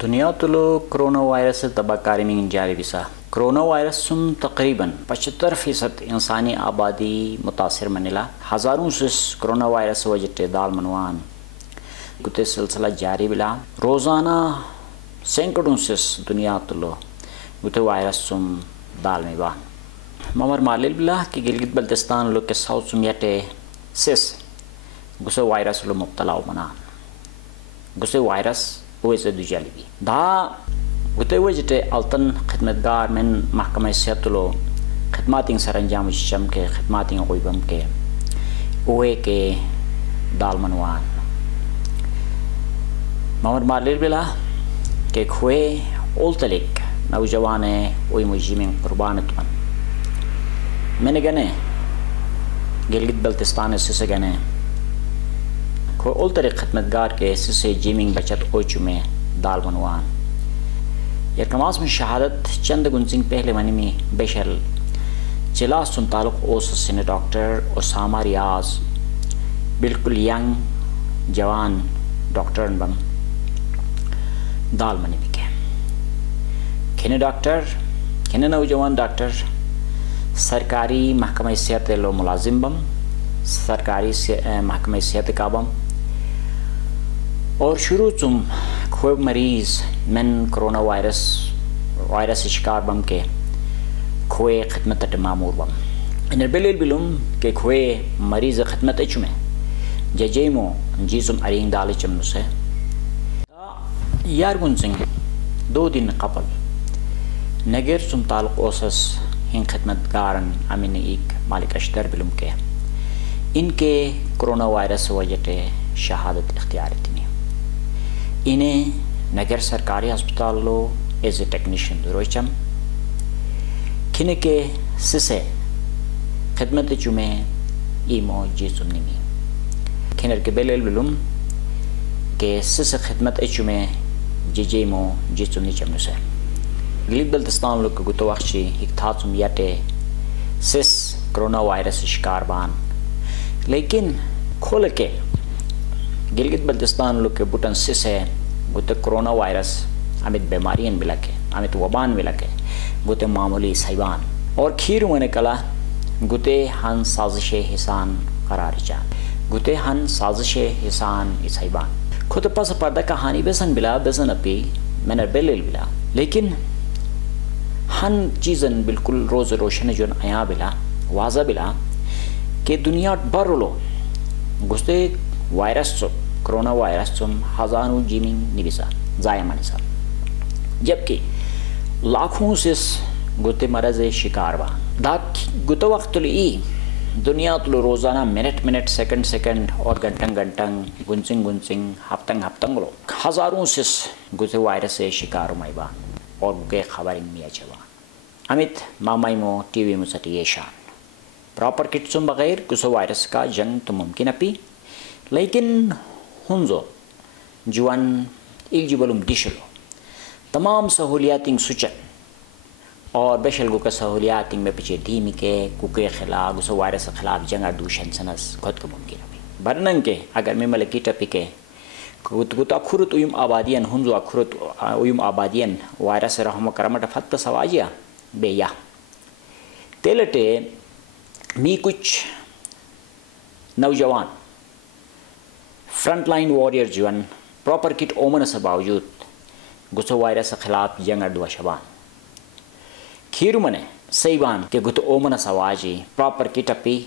دنیا تلو corona virus تباکاری میں جاری بسا کرونا وائرس سم تقریباً 75% انسانی آبادی متاثر منلا ہزاروں سس کرونا وائرس وجہ دال منوان گتے سلسلہ جاری بلا روزانہ سینکڑوں سس دنیا تلو گتے وائرس سم دال میں بان ممر مالل بلا کہ گلگت بلتستان لو کے ساؤتھ سمیٹے سس گسے وائرس لو مبتلا منان گسے وائرس ویسے دوجالی بھی دا گتے وجہ التن خدمتگار من محکمہ صحت لو خدماتیں سرانجام شم کے خدماتیں غیبم کے اوے کے دال منوان محمد مالل بلا کہ کھوے اولتلک نوجوان اوی مجیمین قربانت من میں نے گنے گلگت بلتستان سے گنے کو اولتلک خدمتگار کے سے جیمنگ بچت اوچو میں دال منوان یا نماز میں شہادت چند گنزنگ پہلے منی میں بیشل چلا سن تعلق اوس سن ڈاکٹر اسامہ ریاض بالکل ینگ جوان ڈاکٹر بم دال منی میں کھنے ڈاکٹر کھنے نوجوان ڈاکٹر سرکاری محکمہ صحت لو ملازم بم سرکاری محکمہ صحت کا بم اور شروع چم خوب مریض من کرونا وائرس شکار بم کے کھوے خدمت مامور بم ان بلیل بلوم کہ کھوے مریض خدمت چمے جیمو جیسم ارین دال چمن سے یار گنسنگ 2 دن قبل نگر سم تعلق اوسس ہن خدمتگارن امین ایک مالک اشتر بلوم کے ان کے کرونا وائرس وجہ شہادت اختیار تھی انہیں نگر سرکاری ہسپتال لو ایز اے ٹیکنیشین روچم کھنے کے سسے خدمت چمے ایمو جیسم نمی کھنر کے بیلیل بلوم کہ سسے خدمت چمے جیمو جیسم نی چمن سے گلگت بلتستان لو کے گتو وخشی ایک تھا چم یاٹے سس کرونا وائرس شکار بان لیکن کھول کے گلگت بلتستان لو کے بٹن سس ہے گوتے کرونا وائرس امیت بیمارین بھی لکے امیت وبان بھی لکے گوتے معمولی سیبان اور کھیر ہونے کلا گوتے ہن سازش حسان قرار چان گوتے ہن سازش حسان سیبان خود پاس پردہ کہانی بسن بلا بسن اپی میں نے بیلیل بلا لیکن ہن چیزن بالکل روز روشن جون آیا بلا واضح بلا کہ دنیا برلو گستے وائرس چم کرونا وائرس چم ہزاروں جیمنگ نبیسا ضائع منسا جبکہ لاکھوں سے گتے مرض شکار با دا گتے وقت لی دنیا تلو روزانہ منٹ سیکنڈ اور گھنٹنگ گنسنگ ہفتنگ لو ہزاروں سے گتے وائرس شکار مائی با اور گے خبرنگ میا چوا امیت مامائی مو ٹی وی مسٹی یہ شان پراپر کٹ چم بغیر کسو وائرس کا جنگ تو ممکن اپی لیکن ہنزو جوان ایلجیبلوم ڈشلو تمام سہولیاتیں سچن اور بیشل گو کا سہولیاتیں میں پچھے دھیمی کے کوکے خلاف گسو وائرس خلاف جنگا دوشن سنس خود کو ممکن اپی برننگ کے اگر میں ملکی ٹپی کے گتا کھرت اویم آبادین ہنزو کھرت اویم آبادین وائرس رحم کرمٹ فتح سواجیا بے یا تیلٹے می کچھ نوجوان فرنٹ لائن واریر جوان پراپر کٹ اومن سے باوجود گسو وائرس خلاف جنگ اردو شبان کھیرو منے سیبان کہ گتو اومن سواجی پراپر کٹ اپی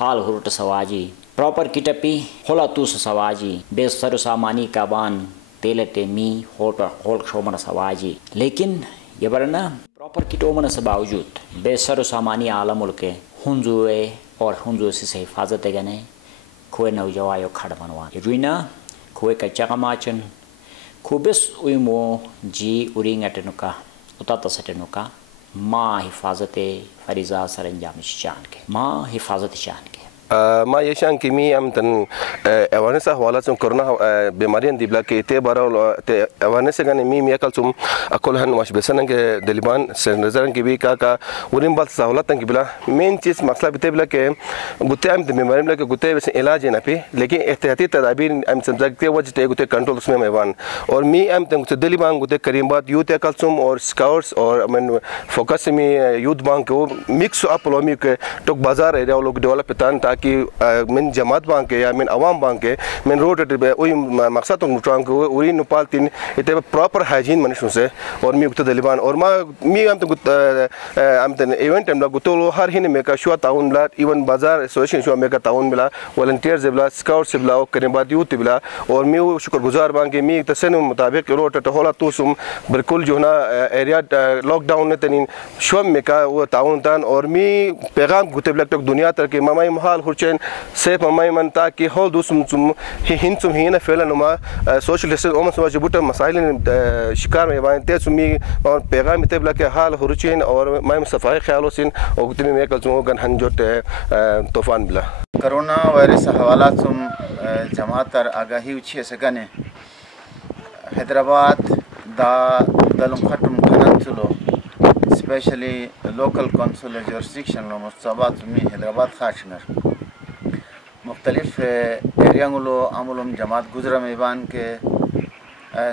حال ہرٹ سواجی پراپر کٹ اپی ہولا توس سواجی بے سر سامانی کابان تیلٹے می ہول شومن سواجی لیکن یہ برنا پراپر کٹ اومن سے باوجود بے سر سامانی عالم ملک ہنزوے اور ہنزو سے حفاظت گنے کھوے نوجوایو کھڑ منوان روینا کھوے کچا کماچن کھوبس اویمو جی اورینگ اٹنوکا اتا تسٹنوکا ماں حفاظت فریضہ سرانجام چان کے ماں حفاظت چان کے ما یشان کی می ام تن اوانس حوالا چم کرونا بیماریاں دی بلا کے تے بارا تے اوانس گن می کل چم اکل ہن مش بسن کے دلیبان نظر کی بھی کا وریم بال سہولت کی بلا مین چیز مسئلہ بتے بلا کہ گتے ام بیماری بلا کہ گتے ویسے علاج نہ پی لیکن احتیاطی تدابیر ام سمجھتے وجہ گتے کنٹرول اس میں میوان اور می ام تن دلیبان گتے کریم باد یوت کل چم اور اسکاؤٹس اور من فوکس می یوتھ بانک کو مکس اپ لومی کے ٹوک بازار ایریا لوگ ڈیولپ تان تاکہ من جماعت بانک یا من عوام بانک من روڈ وہی مقصد نٹران کو وہی نپال تین اتنے پراپر ہائجین منشن سے اور می گتے دلیبان اور ما می ام تن ایونٹ ام گتولو ہر ہن میں کا شو تعاون بلا ایون بازار ایسوسیشن شو میں کا تعاون بلا والنٹیئرز بلا اسکاؤٹس بلا اور کریم باد یوتھ بلا اور می شکر گزار بانک می تسن مطابق روٹ ٹہولا توسم بالکل جو نا ایریا لاک ڈاؤن نے تنین شو میں کا وہ تعاون تان اور می پیغام گتے بلا تک دنیا تر کے ممائی محال ہرچین سیف ممائی من تاکہ ہول دوسم چم ہن چم ہین فعلا نما سوشل ڈسٹنس اومن سما جبوٹ مسائل شکار میں وان تے سمی اور پیغام تے بلا کہ حال ہرچین اور مایم صفائی خیال حسین اور گتے میں کل چم گن ہن جوٹ طوفان بلا کرونا وائرس حوالہ چم جماعت تر آگاہی اچھی سگنے حیدرآباد دا دلم ختم کھنن چلو اسپیشلی لوکل کونسل جورسڈکشن لو مصابات میں حیدرآباد خاشنر مختلف ایریانگلو عملم جماعت گزرا میبان کے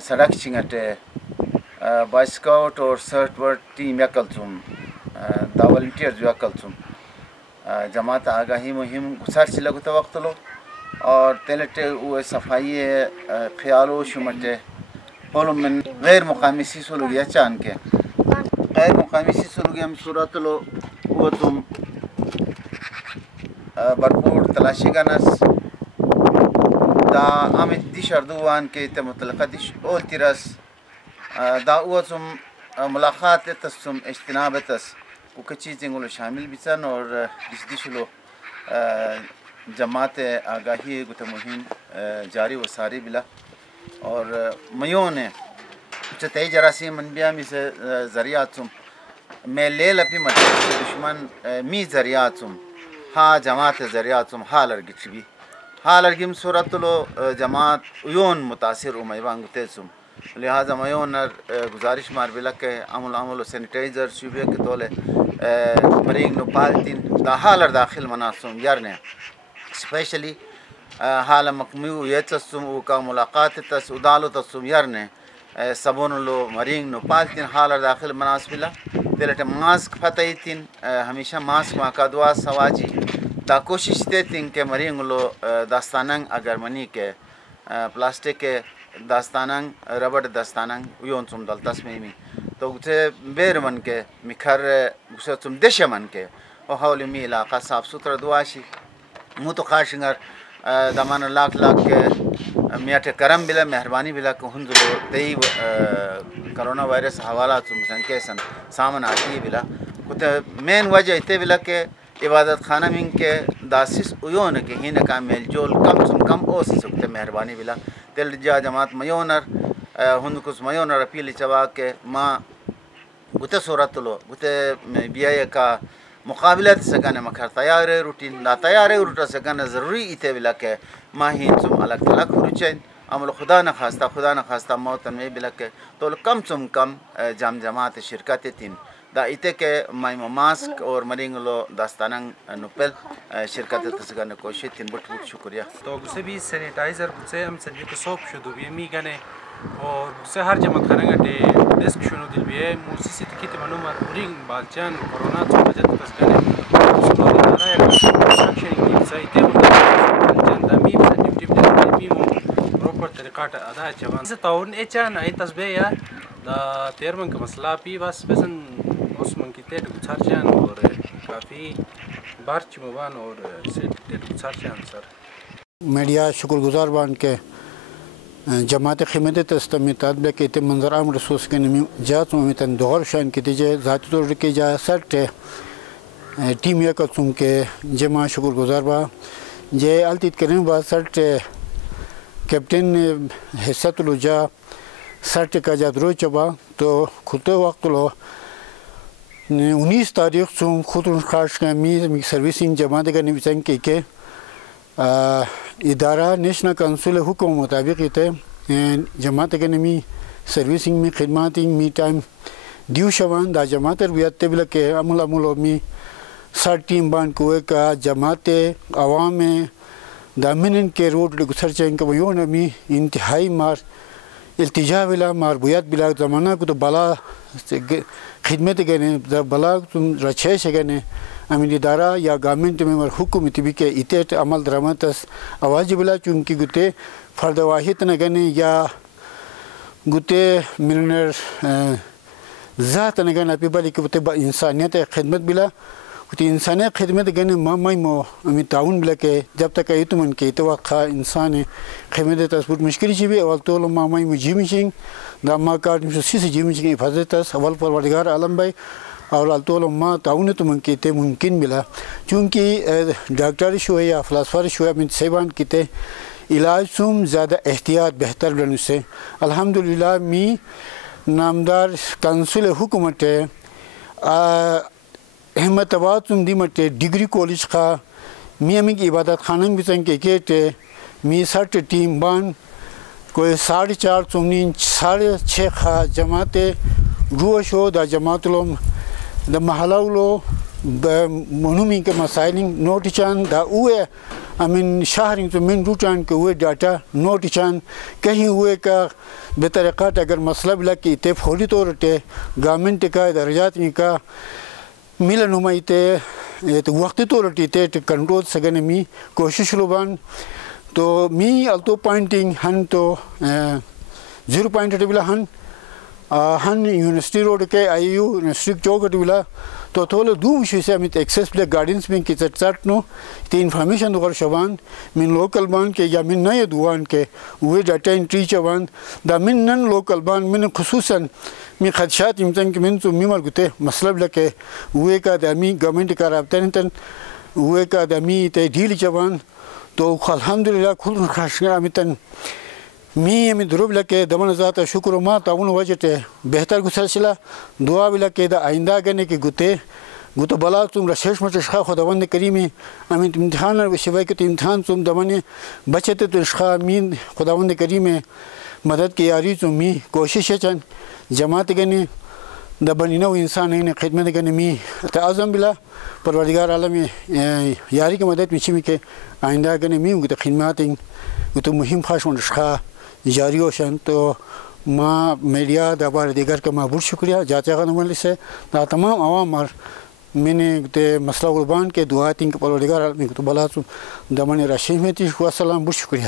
سڑک چنگٹے بائسکاؤٹ اور سرٹ ورٹ ٹیم یکلچم دا والنٹیئرز یکلچم جماعت آگاہی مہم گسار چلا گتا وقت لو اور تیلٹے وہ صفائی خیالو شمٹے پولم من غیر مقامی سی سلوگیا چان کے غیر مقامی سی سلوگیا ہم صورت لو وہ تم برپور تلاشی گنس دا آمد دیش اردوان کے تے متلقہ دیش اول تیرس دا وہ تم ملاقات تسم اجتناب تس کو کچھ چیزیں شامل بیچن اور دیش لو جماعت آگاہی گتا مہم جاری و ساری بلا اور میوں نے چتے جراثیم منبیاں میں سے ذریعاتم میں لے لپی مدد دشمن می ذریعاتم ہاں جماعت ذریعاتم حال ارگچ بھی حال ارگم صورت لو جماعت یون متاثر و میوان گتےسم لہذا میون گزارش مار بلا کہ عمل و سینیٹائزر شبیہ کے تولے مرینگ نو پالتین دا حال داخل مناسم یارنے اسپیشلی حال مکمیو یہ تسم او کا ملاقات تس ادالو تسم یارنے سبون لو مرینگ نو پالتین حال داخل مناسبلا تیلٹ ماسک فتح تین ہمیشہ ماسک ما کا دعا سواجی دا کوشش دیتین کہ مرینگ لو داستاننگ اگر منی کے پلاسٹک کے داستاننگ ربڑ داستاننگ یون سم دلتس میں تو گھتے بیر من کے مکھر گھتے سم دش من کے او حول می علاقہ صاف ستھرا دعاشی مو تو خاشنگر دمان لاکھ کے میاٹ کرم بلا مہربانی بلا کہ ہنزلو تی کرونا وائرس حوالہ چم سنکیسن سامن آتی بلا کتے مین وجہ اتے بلا کہ عبادت خانہ من کے داسس ایون کے ہین کا میل جول کم سم کم او سکتے مہربانی بلا تل جا جماعت میونر ہند کس میونر اپیل چوا کہ ماں گتے صورت لو گتے بیائے کا مقابلت سکن مکھر تیار روٹین لا تیار روٹا سکن ضروری ایتے بلا کہ ماں ہین سم الگ تلک روچین عمل خدا نخواستہ موتن میں بلا کہ تو کم سم کم جام جماعت شرکت تین دا ایتے کہ مائم ماسک اور مرینگ لو داستاننگ نپل شرکت تسگن کوشش تین بٹ شکریہ تو گسے بھی سینیٹائزر گسے ہم سنجی کو سوپ شدو بھی می گنے اور گسے ہر جمع کرنگا ٹے ڈسک شنو دل بھی ہے موسی سی تکیت منومت مرینگ بالچان کرونا چو بجت تسگنے سنو دی نارا یا کنسٹرکشن کی سایتے ہم دا میم سا ڈیو ڈیو ڈیو میم پروپر طریقات ادا چوان اسے تاون ایچان آئی تسبے یا دا تیرمن کا مسئلہ پی بس بسن اس من کی تیٹ گچار جان اور کافی بارچ موان اور تیٹ گچار جان سر میڈیا شکر گزار بان کے جماعت خدمت تستمیتات بے کہ تے منظر عام رسوس کے نمی جات ممیتن دور شان کی تیجے ذاتی طور کے جا سرٹ ٹیم یا کتوں کے جمع شکر گزار با جے التیت کرنے با سرٹ کیپٹن حصہ تلو جا سرٹ کا جات رو چبا تو کھلتے وقت لو 19 تاریخ سوم خود خاص کا می سروسنگ جماعت کا نویسنگ کے ادارہ نیشنل کونسل حکم مطابق جماعت کے نمی سروسنگ میں خدمات می ٹائم دیو شوان دا جماعت بیات بلا کے عمل می سر ٹیم بان کوئے کا جماعت عوام میں دامن کے روڈ گسر چین کا ویون می انتہائی مار التجا بلا مار بیات بلا زمانہ کو تو بلا خدمت گئے بلا تم رچیش گئے امین ادارہ یا گورنمنٹ میں حکومت بھی کہ اتنے عمل درامتس آواز بلا چونکہ گتے فرد واحد نہ گنے یا گتے ملنر ذات نہ گنا پہ بلی کہ انسانیت خدمت بلا گتے انسانیت خدمت گنے مائی مو امی تعاون بلا کہ جب تک ای تمن کے اتوقع انسان خدمت تصور مشکل چی بھی اول تو مائی مو جی مشنگ دا ما کارڈ سی جی مشنگ حفاظت اول پروردگار عالم بھائی اور الطول ما تعاون تو منکیتے ممکن ملا چونکہ ڈاکٹر شو یا فلاسفر شو من سیبان کیتے علاج سم زیادہ احتیاط بہتر بلن سے الحمدللہ می نامدار کونسل حکومت احمد آباد تم دیمٹ ڈگری کالج خا می امی کی عبادت خانہ بچن کے کیٹے می سٹ ٹیم بان کوئی 4.5 چمنین 6.5 خا جماعت رو شو دا جماعت لوم دا محلہ منومی کے مسائلنگ نوٹ چان دا اوے امین شہرنگ تو من روٹان کے ہوئے ڈاٹا نوٹ چان کہیں ہوئے کا بطریقات اگر مسئلہ بلا کہ تے فوری طور تے گورنمنٹ کا درجات کا مل نمائی تے وقتی طور تے کنٹرول سگنے می کوشش لبان تو می التو پوائنٹنگ ہن تو 0 پوائنٹ بلا ہن یونیورسٹی روڈ کے آئی یو یونیورسٹی چوک بلا تو تھوڑا دو مشی سے ہمیں ایکسیس بلے گارڈنس میں کی چٹ نو تی انفارمیشن دوغر شوان من لوکل بان کے یا من نئے دوان کے وہ ڈاٹا انٹری چوان دا من نن لوکل بان من خصوصاً می خدشات امتن کہ من تو میمر گتے مسئلہ بلا کہ وہ کا دامی گورنمنٹ کا رابطہ نتن وہ کا دامی تے ڈیل چوان تو الحمدللہ کھل خاشنا امتن می امی دروب لکے دمن ذات شکر ما تعاون وجہتے بہتر گسر چلا دعا بھی لکے دا آئندہ گنے کے گتے بلا تم رشیش متشخا خداوند کریمی امین امتحان شوائے کہ امتحان تم دمن بچتے تو شخا امین خداوند کریم مدد کی یاری تم می کوشش چن جماعت گنے دا بنینو انسان ہے خدمت گنے می تعظم بلا پروردگار عالم یاری کی مدد میں چمی کے آئندہ گنے می گتے خدمات گتے مہم خاص شخا جاری ہوشن تو ما میڈیا دبار دیگر کا بہت شکریہ جاتے غنملی سے دا تمام عوام اور میں نے مسئلہ قربان کے دعا تین کے پروردگار عالم کو بلا دمن رشید میں تھی السلام بہت شکریہ.